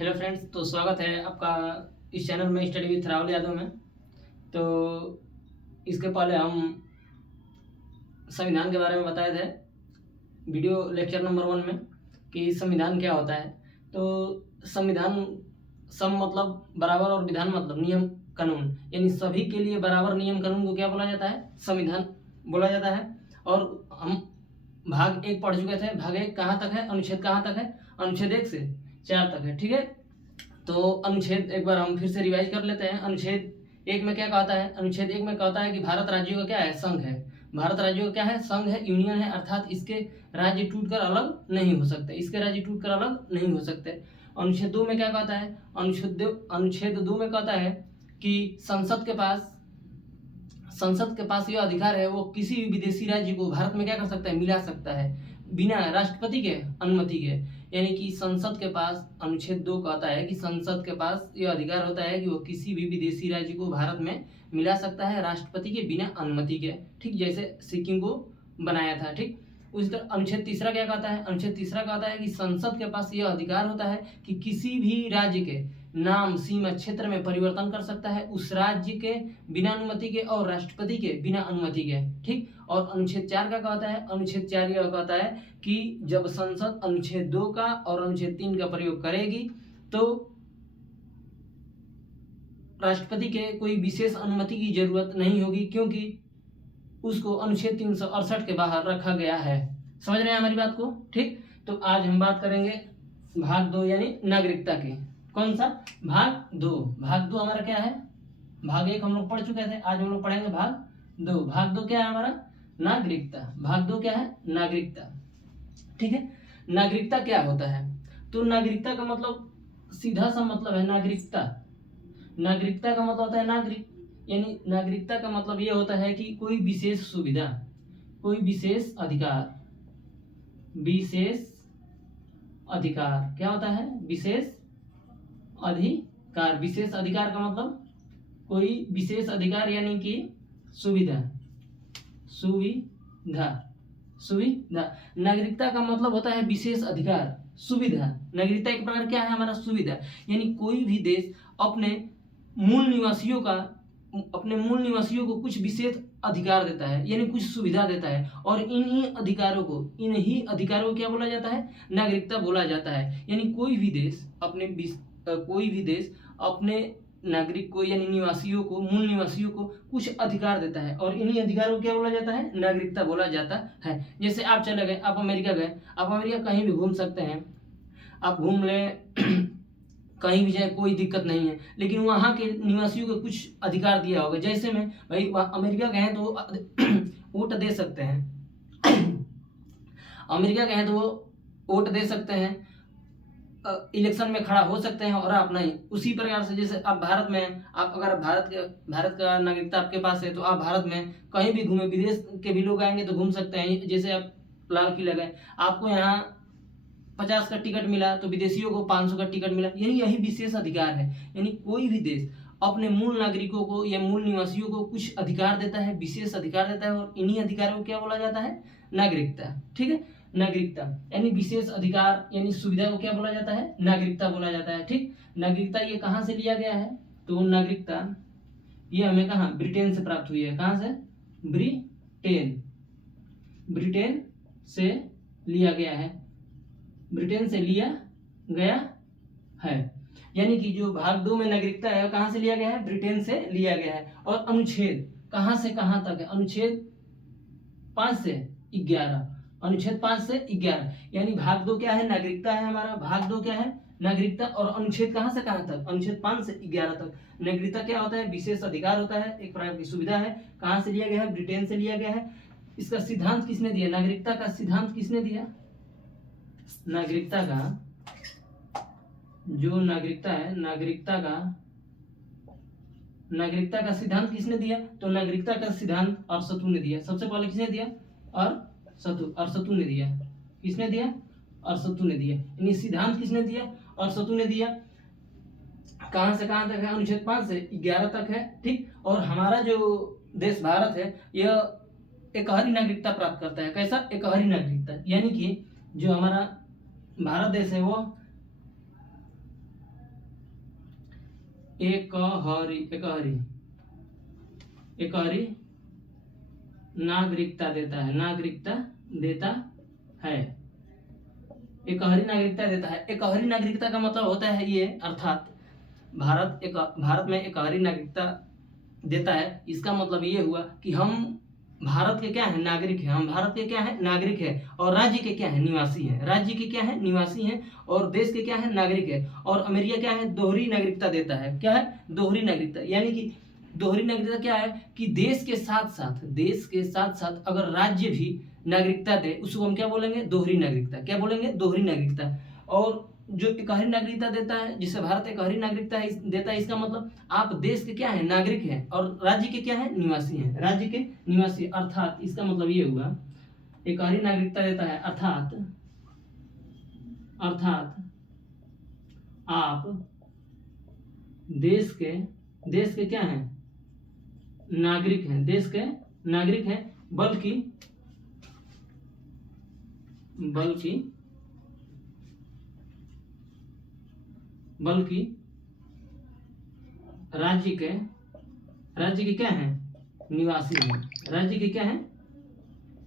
Hello friends, तो स्वागत है आपका इस चैनल में स्टडी विथ राहुल यादव में। तो इसके पहले हम संविधान के बारे में बताए थे वीडियो लेक्चर नंबर 1 में कि संविधान क्या होता है। तो संविधान सम मतलब बराबर और विधान मतलब नियम कानून, यानी सभी के लिए बराबर नियम कानून को क्या बोला जाता है? संविधान बोला जाता है। और हम भाग 1 पढ़ चुके थे। भाग 1 कहाँ तक है? अनुच्छेद कहाँ तक है? अनुच्छेद 1 से 4 तक है। ठीक है, तो अनुच्छेद एक बार हम फिर से रिवाइज कर लेते हैं। अनुच्छेद 1 में क्या कहता है? अनुच्छेद 1 में कहता है कि भारत राज्यों का क्या है? संघ है। भारत राज्यों का क्या है? संघ है, यूनियन है, अर्थात इसके राज्य टूटकर अलग नहीं हो सकते। इसके राज्य टूटकर अलग नहीं हो सकते। अनुच्छेद 2 में क्या कहता है? अनुच्छेद 2 में कहता है कि संसद के पास यह अधिकार है, वो किसी भी विदेशी राज्य को भारत में क्या कर सकता है? मिला सकता है, बिना राष्ट्रपति के अनुमति के। यानी कि संसद के पास, अनुच्छेद 2 कहता है कि संसद के पास यह अधिकार होता है कि वो किसी भी विदेशी राज्य को भारत में मिला सकता है राष्ट्रपति के बिना अनुमति के। ठीक, जैसे सिक्किम को बनाया था। ठीक, उसी तरह अनुच्छेद 3 क्या कहता है? अनुच्छेद 3 कहता है कि संसद के पास यह अधिकार होता है कि किसी भी राज्य के नाम, सीमा, क्षेत्र में परिवर्तन कर सकता है, उस राज्य के बिना अनुमति के और राष्ट्रपति के बिना अनुमति के। ठीक, और अनुच्छेद 4 क्या कहता है? अनुच्छेद 4 यह कहता है कि जब संसद अनुच्छेद 2 का और अनुच्छेद 3 का प्रयोग करेगी तो राष्ट्रपति के कोई विशेष अनुमति की जरूरत नहीं होगी, क्योंकि उसको अनुच्छेद 368 के बाहर रखा गया है। समझ रहे हैं हमारी बात को? ठीक, तो आज हम बात करेंगे भाग 2 यानी नागरिकता की। कौन सा? भाग 2। भाग 2 हमारा क्या है? भाग 1 हम लोग पढ़ चुके थे, आज हम लोग पढ़ेंगे भाग 2। भाग 2 क्या है हमारा? नागरिकता। भाग 2 क्या है? नागरिकता। ठीक है, नागरिकता क्या होता है? तो नागरिकता का मतलब सीधा सा मतलब है नागरिकता। नागरिकता का मतलब होता है नागरिक, यानी नागरिकता का मतलब यह होता है कि कोई विशेष सुविधा, कोई विशेष अधिकार, क्या होता है? विशेष अधिकार। विशेष अधिकार का मतलब कोई विशेष अधिकार, यानी कि सुविधा। नागरिकता का मतलब होता है विशेष अधिकार, सुविधा। नागरिकता एक प्रकार क्या है? हमारा सुविधा, यानी कोई भी देश अपने मूल निवासियों को कुछ विशेष अधिकार देता है, यानी कुछ सुविधा देता है, और इन्हीं अधिकारों को क्या बोला जाता है? नागरिकता बोला जाता है। यानी कोई भी देश अपने नागरिक को यानी मूल निवासियों को कुछ अधिकार देता है, और इन्हीं अधिकारों को क्या बोला जाता है? नागरिकता बोला जाता है। जैसे आप चले गए, आप अमेरिका गए, आप अमेरिका कहीं भी घूम सकते हैं, आप घूम लें कहीं भी जाए, कोई दिक्कत नहीं है, लेकिन वहाँ के निवासियों को कुछ अधिकार दिया होगा। जैसे में भाई अमेरिका गए हैं तो वोट दे सकते हैं अमेरिका गए हैं तो वो वोट दे सकते हैं, इलेक्शन में खड़ा हो सकते हैं, और आप नहीं। उसी प्रकार से जैसे आप भारत में, आप अगर भारत का नागरिकता आपके पास है तो आप भारत में कहीं भी घूमे, विदेश के भी लोग आएंगे तो घूम सकते हैं। जैसे आप लाल किला गए, आपको यहाँ 50 का टिकट मिला तो विदेशियों को 500 का टिकट मिला, यानी यही विशेष अधिकार है। यानी कोई भी देश अपने मूल नागरिकों को या मूल निवासियों को कुछ अधिकार देता है, विशेष अधिकार देता है, और इन्हीं अधिकारों को क्या बोला जाता है? नागरिकता। ठीक है, नागरिकता यानी विशेष अधिकार यानी सुविधा को क्या बोला जाता है? नागरिकता बोला जाता है। ठीक, नागरिकता ये कहाँ से लिया गया है? तो नागरिकता ये हमें कहाँ? ब्रिटेन से प्राप्त हुई है। कहाँ से? ब्रिटेन से लिया गया है। ब्रिटेन से लिया गया है, यानी कि जो भाग 2 में नागरिकता है कहाँ से लिया गया है? ब्रिटेन से लिया गया है। और अनुच्छेद कहाँ से कहाँ तक है? अनुच्छेद 5 से 11। अनुच्छेद 5 से 11, यानी भाग 2 क्या है? नागरिकता है हमारा। भाग 2 क्या है? नागरिकता। और अनुच्छेद कहाँ से कहाँ तक? अनुच्छेद 5 से 11 तक। नागरिकता क्या होता है? विशेष अधिकार होता है, एक प्रकार की सुविधा है। कहाँ से लिया गया है? ब्रिटेन से लिया गया है। इसका सिद्धांत किसने दिया? नागरिकता का सिद्धांत किसने दिया? नागरिकता का जो नागरिकता है, नागरिकता का सिद्धांत किसने दिया? तो नागरिकता का सिद्धांत अरस्तू ने दिया। सबसे पहले किसने दिया? अरस्तू ने दिया। किसने दिया? अरस्तू ने दिया। यानी सिद्धांत किसने दिया? अरस्तू ने दिया। कहां से कहां तक है? अनुच्छेद 5 से 11 तक है। ठीक, और हमारा जो देश भारत है यह एकहरी नागरिकता प्राप्त करता है। कैसा? एकहरी नागरिकता, यानी कि जो हमारा भारत देश है वो एकहरी नागरिकता देता है, नागरिकता देता है, एकहरी नागरिकता देता है। एकहरी नागरिकता का मतलब होता है ये, अर्थात भारत में एकहरी नागरिकता देता है। इसका मतलब ये हुआ कि हम भारत के क्या है, नागरिक है, हम भारत के क्या है, नागरिक है, और राज्य के क्या है, निवासी हैं, राज्य के क्या है, निवासी हैं, और देश के क्या है, नागरिक है। और अमेरिका क्या है, दोहरी नागरिकता देता है। क्या है, दोहरी नागरिकता, यानी कि दोहरी नागरिकता क्या है कि देश के साथ साथ अगर राज्य भी नागरिकता दे, उसको हम क्या बोलेंगे, दोहरी नागरिकता। क्या बोलेंगे, दोहरी नागरिकता। और जो एकहरी नागरिकता देता है, जिसे भारत एकहरी नागरिकता देता है, इसका मतलब आप देश के क्या है, नागरिक हैं, और राज्य के क्या है, निवासी हैं, राज्य के निवासी। अर्थात इसका मतलब ये हुआ, एकहरी नागरिकता देता है अर्थात आप देश के क्या हैं, नागरिक हैं, देश के नागरिक हैं, बल्कि राज्य के क्या हैं, निवासी हैं, राज्य के क्या हैं,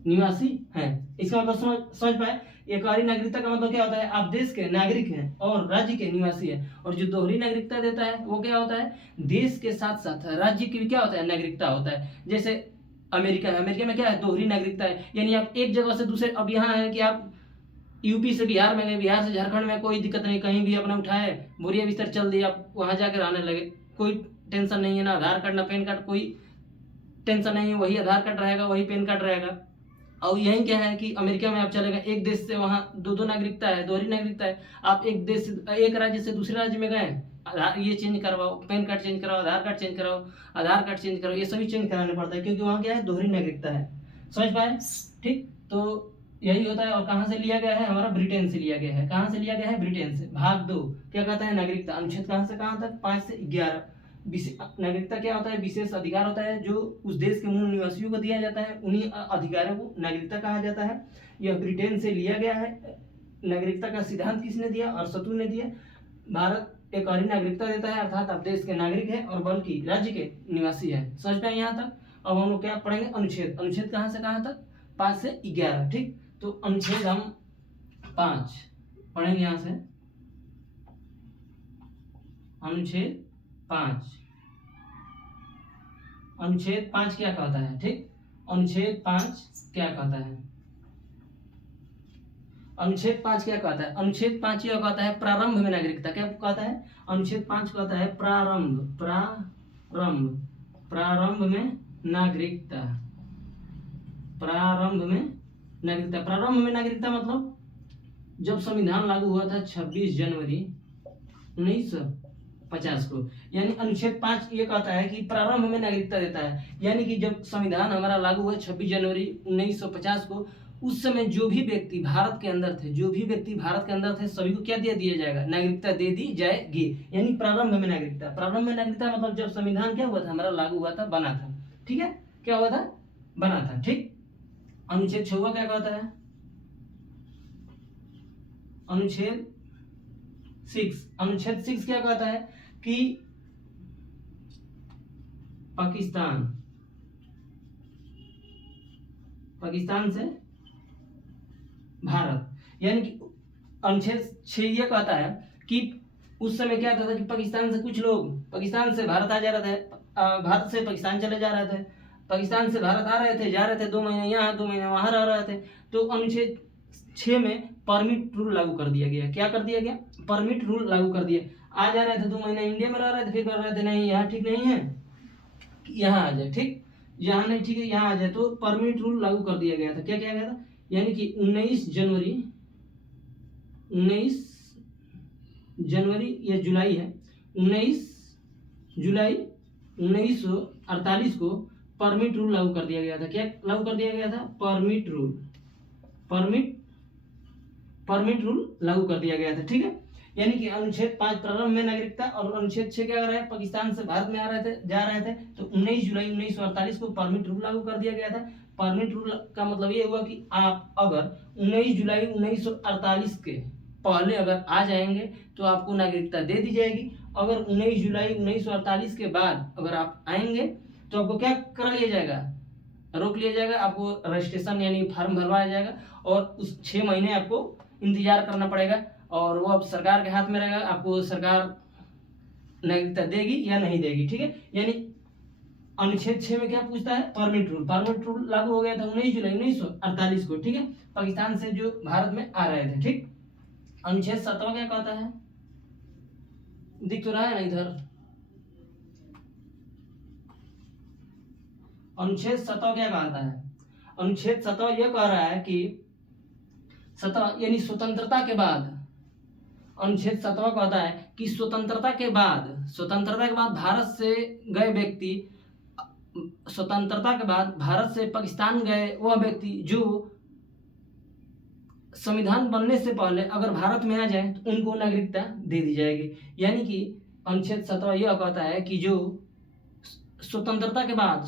निवासी हैं। इसका मतलब समझ पाए। एकहरी नागरिकता का मतलब क्या होता है, आप देश के नागरिक हैं और राज्य के निवासी हैं। और जो दोहरी नागरिकता देता है वो क्या होता है, देश के साथ साथ राज्य की भी क्या होता है, नागरिकता होता है। जैसे अमेरिका है, अमेरिका में क्या है, दोहरी नागरिकता है, यानी आप एक जगह से दूसरे, अब यहाँ है कि आप यूपी से बिहार में गए, बिहार से झारखंड में, कोई दिक्कत नहीं, कहीं भी अपना उठाए, बोरिया बिस्तर चल दिया, आप वहाँ जाकर रहने लगे, कोई टेंशन नहीं है, ना आधार कार्ड ना पैन कार्ड, कोई टेंशन नहीं है, वही आधार कार्ड रहेगा, वही पैन कार्ड रहेगा। और यही क्या है कि अमेरिका में आप चले गए, एक देश से वहाँ दो नागरिकता है, दोहरी नागरिकता है। आप एक राज्य से दूसरे राज्य में गए, ये चेंज करवाओ, पैन कार्ड चेंज कराओ, आधार कार्ड चेंज कराओ, ये सभी चेंज कराने पड़ता है, क्योंकि वहाँ क्या है, दोहरी नागरिकता है। समझ पाए, ठीक। तो यही होता है। और कहाँ से लिया गया है, हमारा ब्रिटेन से लिया गया है। कहाँ से लिया गया है, ब्रिटेन से। भाग 2 क्या कहता है, नागरिकता। अनुच्छेद कहाँ से कहाँ तक, 5 से 11। नागरिकता क्या होता है, विशेष अधिकार होता है जो उस देश के मूल निवासियों को दिया जाता है, उन्हीं अधिकारों को नागरिकता कहा जाता है। यह ब्रिटेन से लिया गया है। नागरिकता का सिद्धांत किसने दिया, अरस्तू ने दिया। भारत एकहरी नागरिकता देता है, अर्थात आप देश के नागरिक है और बल्कि राज्य के निवासी है। समझ पाए यहाँ तक। अब हम लोग क्या पढ़ेंगे, अनुच्छेद। अनुच्छेद कहाँ से कहाँ तक, 5 से 11। ठीक। तो अनुच्छेद हम 5 पढ़ेंगे यहाँ से। अनुच्छेद 5 क्या कहता है, ठीक। अनुच्छेद 5 क्या कहता है, अनुच्छेद 5 क्या कहता है, अनुच्छेद 5 यह कहता है प्रारंभ में नागरिकता। क्या कहता है, अनुच्छेद 5 कहता है प्रारंभ में नागरिकता। प्रारंभ में नागरिकता मतलब जब संविधान लागू हुआ था 26 जनवरी 1950 को, यानी अनुच्छेद 5 ये कहता है कि प्रारंभ में नागरिकता देता है। यानी कि जब संविधान हमारा लागू हुआ 26 जनवरी 1950 को, उस समय जो भी व्यक्ति भारत के अंदर थे, सभी को क्या दे दिया जाएगा, नागरिकता दे दी जाएगी। यानी प्रारंभ में नागरिकता मतलब जब संविधान क्या हुआ था, हमारा लागू हुआ था, बना था। ठीक है, क्या हुआ था, बना था। ठीक। अनुच्छेद 6 क्या कहता है, अनुच्छेद 6 क्या कहता है कि पाकिस्तान से भारत, यानी कि अनुच्छेद 6 ये कहता है कि उस समय क्या था कि पाकिस्तान से कुछ लोग पाकिस्तान से भारत आ जा रहे थे, भारत से पाकिस्तान चले जा रहे थे, पाकिस्तान से भारत आ रहे थे, जा रहे थे, 2 महीने यहाँ 2 महीने वहां रह रहे थे। तो अनुच्छेद 6 में परमिट रूल लागू कर दिया गया। क्या कर दिया गया, परमिट रूल लागू कर दिया। आ जा रहे थे, 2 महीने इंडिया में रह रहे थे, फिर कर रहे थे नहीं यहाँ ठीक नहीं है, यहाँ आ जाए, ठीक, यहाँ नहीं ठीक है, यहाँ आ जाए। तो परमिट रूल लागू कर दिया गया था। क्या किया गया था, यानी कि 19 जनवरी या जुलाई है, 19 जुलाई 1948 को परमिट रूल लागू कर दिया गया था। क्या लागू कर दिया गया था, परमिट रूल लागू कर दिया गया था। ठीक है, यानी कि अनुच्छेद 5 प्रारंभ में नागरिकता, और अनुच्छेद 6 क्या कर रहा है, पाकिस्तान से भारत में आ रहे थे, जा रहे थे, तो 19 जुलाई 1948 को परमिट रूल लागू कर दिया गया था। परमिट रूल का मतलब ये हुआ कि आप अगर 19 जुलाई 1948 के पहले अगर आ जाएंगे तो आपको नागरिकता दे दी जाएगी। अगर 19 जुलाई 1948 के बाद अगर आप आएंगे तो आपको क्या करा लिया जाएगा, रोक लिया जाएगा, आपको रजिस्ट्रेशन यानी फार्म भरवाया जाएगा और उस 6 महीने आपको इंतजार करना पड़ेगा और वो अब सरकार के हाथ में रहेगा, आपको सरकार नागरिकता देगी या नहीं देगी। ठीक है, यानी अनुच्छेद 6 में क्या पूछता है, परमिट रूल। परमिट रूल लागू हो गया था 19 जुलाई 1948 को। ठीक है, पाकिस्तान से जो भारत में आ रहे थे। ठीक, अनुच्छेद 7 क्या कहता है, दिख तो रहा है ना इधर, अनुच्छेद 7 क्या कहता है, अनुच्छेद 7 यह कह रहा है कि 7 यानी स्वतंत्रता के बाद, अनुच्छेद 7 कहता है कि स्वतंत्रता के बाद भारत से गए व्यक्ति, स्वतंत्रता के बाद भारत से पाकिस्तान गए वह व्यक्ति जो संविधान बनने से पहले अगर भारत में आ जाए तो उनको नागरिकता दे दी जाएगी। यानी कि अनुच्छेद 7 यह कहता है कि जो स्वतंत्रता के बाद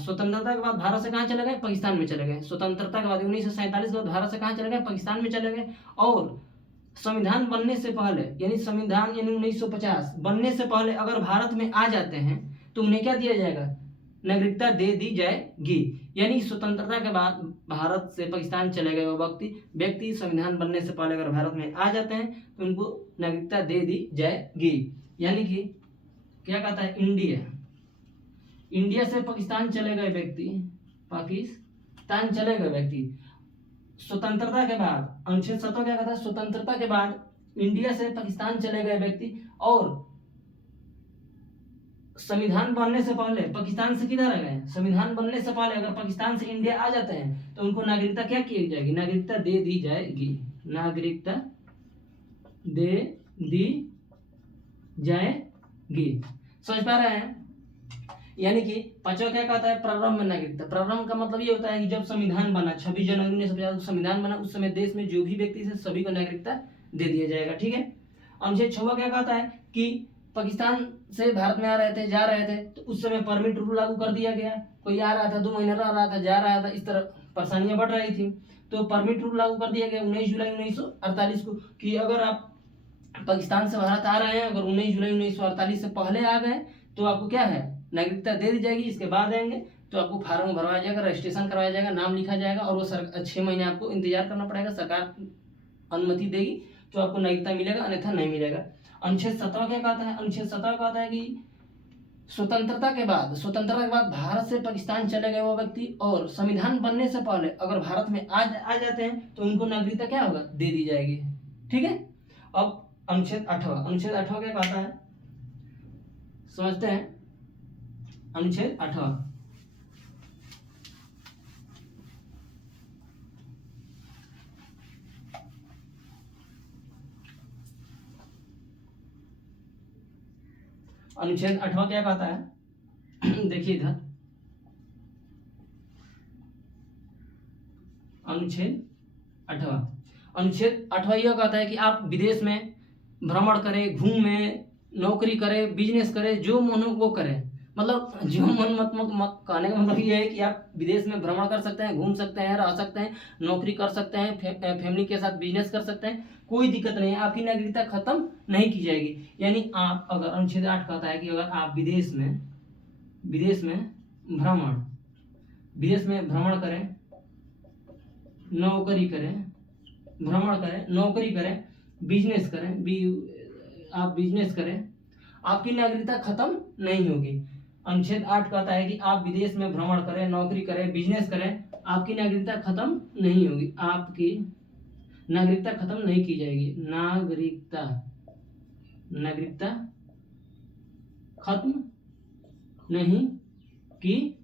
भारत से कहाँ चले गए, पाकिस्तान में चले गए। स्वतंत्रता के बाद 1947 के बाद भारत से कहाँ चले गए, पाकिस्तान में चले गए। और संविधान बनने से पहले यानी संविधान यानी 1950 बनने से पहले अगर भारत में आ जाते हैं तो उन्हें क्या दिया जाएगा, नागरिकता दे दी जाएगी। यानी स्वतंत्रता के बाद भारत से पाकिस्तान चले गए वो व्यक्ति संविधान बनने से पहले अगर भारत में आ जाते हैं तो उनको नागरिकता दे दी जाएगी। यानी कि क्या कहता है, इंडिया से पाकिस्तान चले गए व्यक्ति, स्वतंत्रता के बाद, अनुच्छेद 7 क्या कहता है, स्वतंत्रता के बाद इंडिया से पाकिस्तान चले गए व्यक्ति और संविधान बनने से पहले पाकिस्तान से किधर आ गए, संविधान बनने से पहले अगर पाकिस्तान से इंडिया आ जाते हैं तो उनको नागरिकता क्या की जाएगी, नागरिकता दे दी जाएगी, नागरिकता दे दी जाएगी। समझ पा रहे हैं। यानी कि 5वां क्या कहता है, प्रारंभ में नागरिकता। प्रारंभ का मतलब ये होता है कि जब संविधान बना 26 जनवरी 1950 संविधान बना, उस समय देश में जो भी व्यक्ति थे सभी को नागरिकता दे दिया जाएगा। ठीक है, अनुच्छेद 6 क्या कहता है कि पाकिस्तान से भारत में आ रहे थे, जा रहे थे तो उस समय परमिट रूल लागू कर दिया गया। कोई आ रहा था, 2 महीने रह रहा था, जा रहा था, इस तरह परेशानियां बढ़ रही थी तो परमिट रूल लागू कर दिया गया 19 जुलाई 1948 को कि अगर आप पाकिस्तान से भारत आ रहे हैं, अगर 19 जुलाई 1948 से पहले आ गए तो आपको क्या है, नागरिकता दे दी जाएगी। इसके बाद आएंगे तो आपको फार्म भरवाया जाएगा, रजिस्ट्रेशन करवाया जाएगा, नाम लिखा जाएगा और वो 6 महीने आपको इंतजार करना पड़ेगा, सरकार अनुमति देगी तो आपको नागरिकता मिलेगा, अन्यथा नहीं मिलेगा। अनुच्छेद 7 क्या कहता है, अनुच्छेद 7 कहता है कि स्वतंत्रता के बाद भारत से पाकिस्तान चले गए वो व्यक्ति और संविधान बनने से पहले अगर भारत में आ जाते हैं तो उनको नागरिकता क्या होगा, दे दी जाएगी। ठीक है, अब अनुच्छेद 8वां क्या कहता है, समझते हैं। अनुच्छेद 8वां, अनुच्छेद 8वां क्या कहता है देखिए इधर, अनुच्छेद 8वां यह कहता है कि आप विदेश में भ्रमण करें, घूमें, नौकरी करें, बिजनेस करें, जो मन हो वो करें। मतलब जो मन मत कहने का मतलब ये है कि आप विदेश में भ्रमण कर सकते हैं, घूम सकते हैं, रह सकते हैं, नौकरी कर सकते हैं, फैमिली के साथ बिजनेस कर सकते हैं, कोई दिक्कत नहीं है, आपकी नागरिकता खत्म नहीं की जाएगी। यानी आप अगर अनुच्छेद 8 कहता है कि अगर आप विदेश में भ्रमण करें, नौकरी करें, बिजनेस करें, आप बिजनेस करें, आपकी नागरिकता खत्म नहीं होगी। अनुच्छेद 8 कहता है कि आप विदेश में भ्रमण करें, नौकरी करें, बिजनेस करें, आपकी नागरिकता खत्म नहीं होगी, आपकी नागरिकता खत्म नहीं की जाएगी, नागरिकता खत्म नहीं की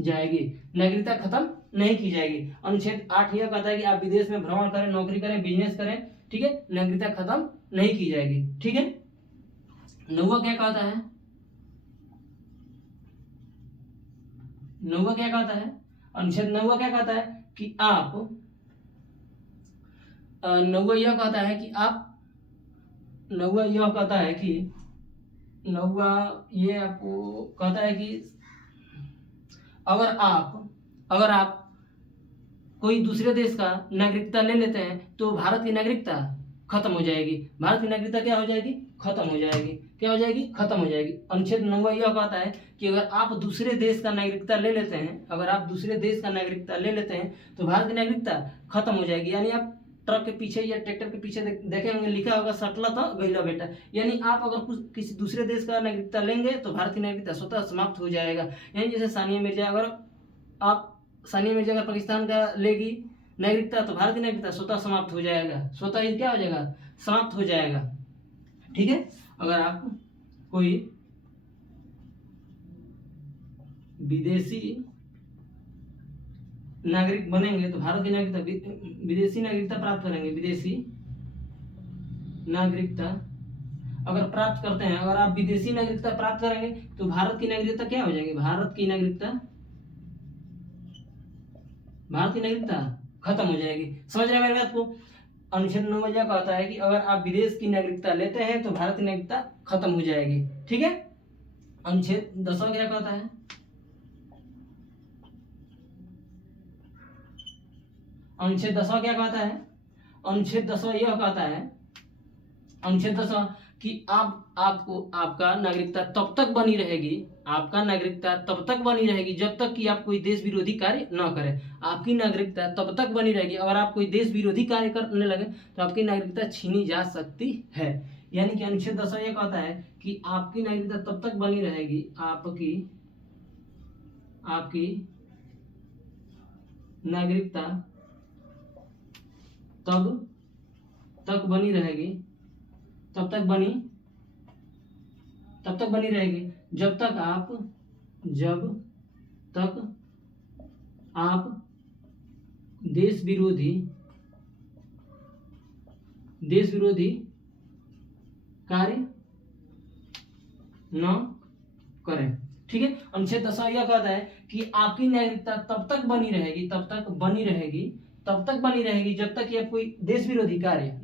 जाएगी, नागरिकता खत्म नहीं की जाएगी। अनुच्छेद 8 यह कहता है कि आप विदेश में भ्रमण करें, नौकरी करें, बिजनेस करें, ठीक है, नागरिकता खत्म नहीं की जाएगी। ठीक है, 9वां क्या कहता है, 9वां क्या कहता है, अनुच्छेद 9वां क्या कहता है कि आप 9वां यह कहता है कि आप 9वां यह कहता है कि 9वां ये आपको कहता है कि अगर आप कोई दूसरे देश का नागरिकता ले लेते हैं तो भारत की नागरिकता खत्म हो जाएगी। भारत की नागरिकता क्या हो जाएगी? खत्म हो जाएगी। क्या हो जाएगी? खत्म हो जाएगी। अनुच्छेद 9 यह कहता है कि अगर आप दूसरे देश का नागरिकता ले लेते हैं, अगर आप दूसरे देश का नागरिकता ले लेते हैं तो भारत की नागरिकता खत्म हो जाएगी। यानी आप ट्रक के पीछे या ट्रैक्टर के पीछे देखे होंगे लिखा होगा सटला था गहिला बेटा, यानी आप अगर कुछ किसी दूसरे देश का नागरिकता लेंगे तो भारत की नागरिकता स्वतः समाप्त हो जाएगा। यानी जैसे सानिया मिर्जा, अगर पाकिस्तान का लेगी नागरिकता तो भारत की नागरिकता स्वतः समाप्त हो जाएगा, स्वतः ही क्या हो जाएगा? समाप्त हो जाएगा। ठीक है, अगर आप कोई विदेशी नागरिक बनेंगे तो भारत की नागरिकता, विदेशी नागरिकता प्राप्त करेंगे, विदेशी नागरिकता अगर प्राप्त करते हैं, अगर आप विदेशी नागरिकता प्राप्त करेंगे तो भारत की नागरिकता क्या हो जाएगी? भारत की नागरिकता खत्म हो जाएगी। समझ रहे हैं मेरी बात को? अनुच्छेद 9 कहता है कि अगर आप विदेश की नागरिकता लेते हैं तो भारत की नागरिकता खत्म हो जाएगी। ठीक है, अनुच्छेद 10 क्या कहता है? अनुच्छेद 10 क्या कहता है? अनुच्छेद 10 यह कहता है, अनुच्छेद 10 कि आपको आपका नागरिकता तब तक बनी रहेगी, आपका नागरिकता तब तक बनी रहेगी जब तक कि आप कोई देश विरोधी कार्य न करें। आपकी नागरिकता तब तक बनी रहेगी, अगर आप कोई देश विरोधी कार्य करने लगे तो आपकी नागरिकता छीनी जा सकती है। यानी कि अनुच्छेद 10 यह कहता है कि आपकी नागरिकता तब तक बनी रहेगी, आपकी नागरिकता तब तक बनी रहेगी, तब तक बनी रहेगी जब तक आप देश विरोधी कार्य न करें। ठीक है, अनुच्छेद 10 यह कहता है कि आपकी नागरिकता तब तक बनी रहेगी जब तक कि आप कोई देश विरोधी कार्य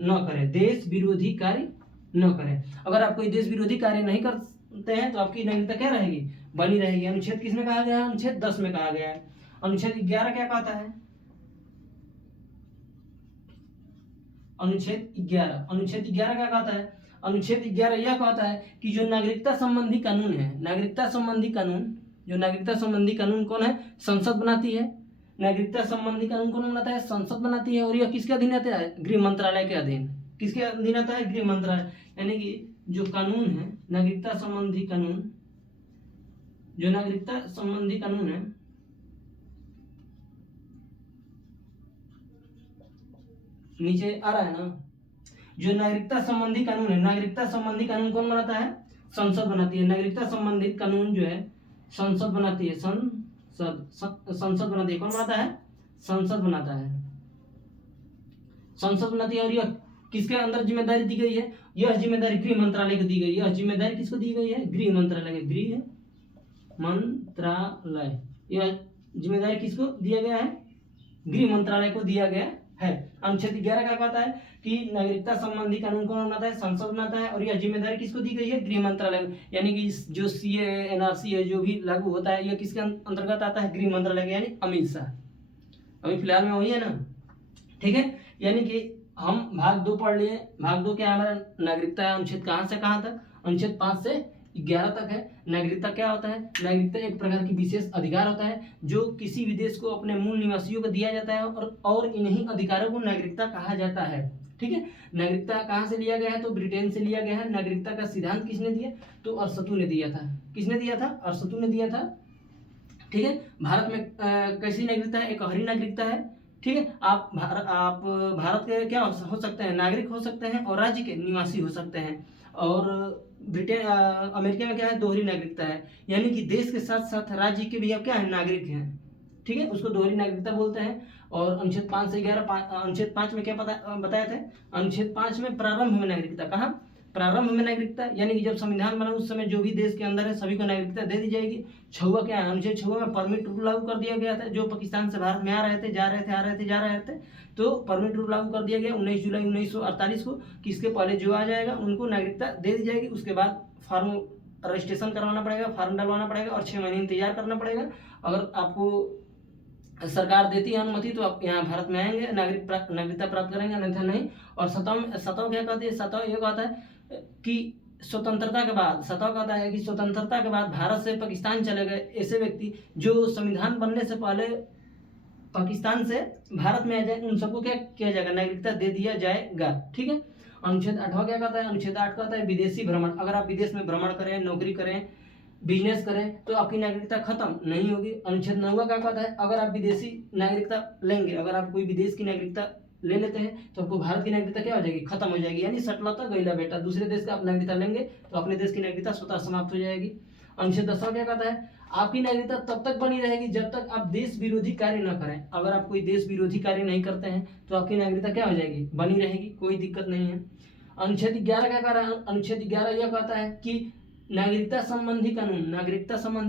न करें। अगर आप कोई देश विरोधी कार्य नहीं करते हैं तो आपकी नागरिकता क्या रहेगी? बनी रहेगी। अनुच्छेद किसमें कहा गया है? अनुच्छेद 10 में कहा गया है। अनुच्छेद 11 क्या कहता है? अनुच्छेद 11 क्या कहता है? अनुच्छेद 11 यह कहता है कि जो नागरिकता संबंधी कानून है, नागरिकता संबंधी कानून कौन है? संसद बनाती है। नागरिकता संबंधी कानून कौन बनाता है? संसद बनाती है। और यह किसके अधीन आता है? गृह मंत्रालय के अधीन। किसके अधीन आता है? गृह मंत्रालय। यानी कि जो कानून है नागरिकता संबंधी कानून है, नीचे आ रहा है ना, जो नागरिकता संबंधी कानून कौन बनाता है? संसद बनाती है। नागरिकता संबंधित कानून जो है संसद बनाती है, संसद बनाती है। कौन बनाता है? संसद बनाती है। और यह किसके अंदर जिम्मेदारी दी गई है? यह जिम्मेदारी गृह मंत्रालय को दी गई है। यह जिम्मेदारी किसको दी गई है? गृह मंत्रालय। यह जिम्मेदारी किसको दिया गया है? गृह मंत्रालय को दिया गया है। अनुच्छेद 11 क्या कहता है कि नागरिकता संबंधी कानून कौन बनाता है? संसद बनाता है। और यह जिम्मेदारी किसको दी गई है? गृह मंत्रालय को। यानी कि जो CA NRC है जो भी लागू होता है यह किसके अंतर्गत आता है? गृह मंत्रालय, यानी अमित शाह। अभी फिलहाल में वही है ना। ठीक है, यानी कि हम भाग 2 पढ़ लिए। भाग 2 क्या हमारा? नागरिकता है। अनुच्छेद कहाँ से कहाँ तक? अनुच्छेद 5 से 11 तक है। नागरिकता क्या होता है? नागरिकता एक प्रकार की विशेष अधिकार होता है जो किसी भी देश को अपने मूल निवासियों को दिया जाता है और इन्हीं अधिकारों को नागरिकता कहा जाता है। ठीक है, नागरिकता कहाँ से लिया गया है? तो ब्रिटेन से लिया गया है। नागरिकता का सिद्धांत किसने दिया? तो अरस्तू ने दिया था। किसने दिया था? अरस्तू ने दिया था। ठीक है, भारत में कैसी नागरिकता है? एक हरी नागरिकता है। ठीक है, आप भारत के क्या हो सकते हैं? नागरिक हो सकते हैं और राज्य के निवासी हो सकते हैं। और अमेरिका में क्या है? दोहरी नागरिकता है, यानी कि देश के साथ साथ राज्य के भी अब क्या है? नागरिक हैं। ठीक है, उसको दोहरी नागरिकता बोलते हैं। और अनुच्छेद 5 से 11 अनुच्छेद 5 में क्या बताया था? अनुच्छेद 5 में प्रारंभ में नागरिकता। कहाँ? प्रारंभ में नागरिकता, यानी कि जब संविधान बना उस समय जो भी देश के अंदर है सभी को नागरिकता दे दी जाएगी। 6वां क्या है? अनुच्छेद 6 में परमिट रूल लागू कर दिया गया था। जो पाकिस्तान से भारत में आ रहे थे, जा रहे थे, तो परमिट रूल लागू कर दिया गया 19 जुलाई 1948 को। किसके पहले जो आ जाएगा उनको नागरिकता दे दी जाएगी। उसके बाद फॉर्म रजिस्ट्रेशन करवाना पड़ेगा, फॉर्म डलवाना पड़ेगा और 6 महीने इंतजार करना पड़ेगा। अगर आपको सरकार देती है अनुमति तो आप यहाँ भारत में आएंगे, नागरिकता प्राप्त करेंगे, अन्यथा नहीं। और सताव क्या कहती है? सताव ये कहता है कि स्वतंत्रता के बाद, सताव कहता है कि स्वतंत्रता के बाद भारत से पाकिस्तान चले गए ऐसे व्यक्ति जो संविधान बनने से पहले पाकिस्तान से भारत में आ जाए, उन सबको क्या किया जाएगा? नागरिकता दे दिया जाएगा। ठीक है। अनुच्छेद 8 क्या कहता है? अनुच्छेद 8 कहता है विदेशी भ्रमण। अगर आप विदेश में भ्रमण करें, नौकरी करें, बिजनेस करें तो आपकी नागरिकता खत्म नहीं होगी। अनुच्छेद 9 क्या कहता है? अगर आप विदेशी नागरिकता लेंगे, अगर आप कोई विदेश की नागरिकता ले लेते हैं तो आपको भारत की नागरिकता क्या हो जाएगी? खत्म हो जाएगी। यानी सटलता गईला बेटा, दूसरे देश का आप नागरिकता लेंगे तो अपने देश की नागरिकता स्वतः समाप्त हो जाएगी। अनुच्छेद 10 क्या कहता है? आपकी नागरिकता तब तक बनी रहेगी जब तक आप देश विरोधी कार्य न करें। अगर आप कोई देश विरोधी कार्य नहीं करते हैं तो आपकी नागरिकता क्या हो जाएगी? बनी रहेगी, कोई दिक्कत नहीं है। अनुच्छेद 11 क्या कह रहा है? अनुच्छेद 11 यह कहता है कि नागरिकता संबंधी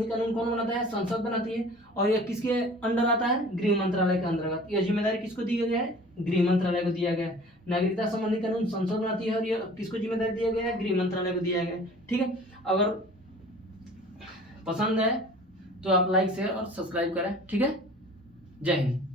कानून कौन बनाता है? संसद बनाती है। और यह किसके अंडर आता है? गृह मंत्रालय के अंतर्गत। यह जिम्मेदारी किसको दी गई है? गृह मंत्रालय को दिया गया है। नागरिकता संबंधी कानून संसद बनाती है और यह किसको जिम्मेदारी दिया गया है? गृह मंत्रालय को दिया गया है। ठीक है। अगर पसंद है तो आप लाइक, शेयर और सब्सक्राइब करें। ठीक है। जय हिंद।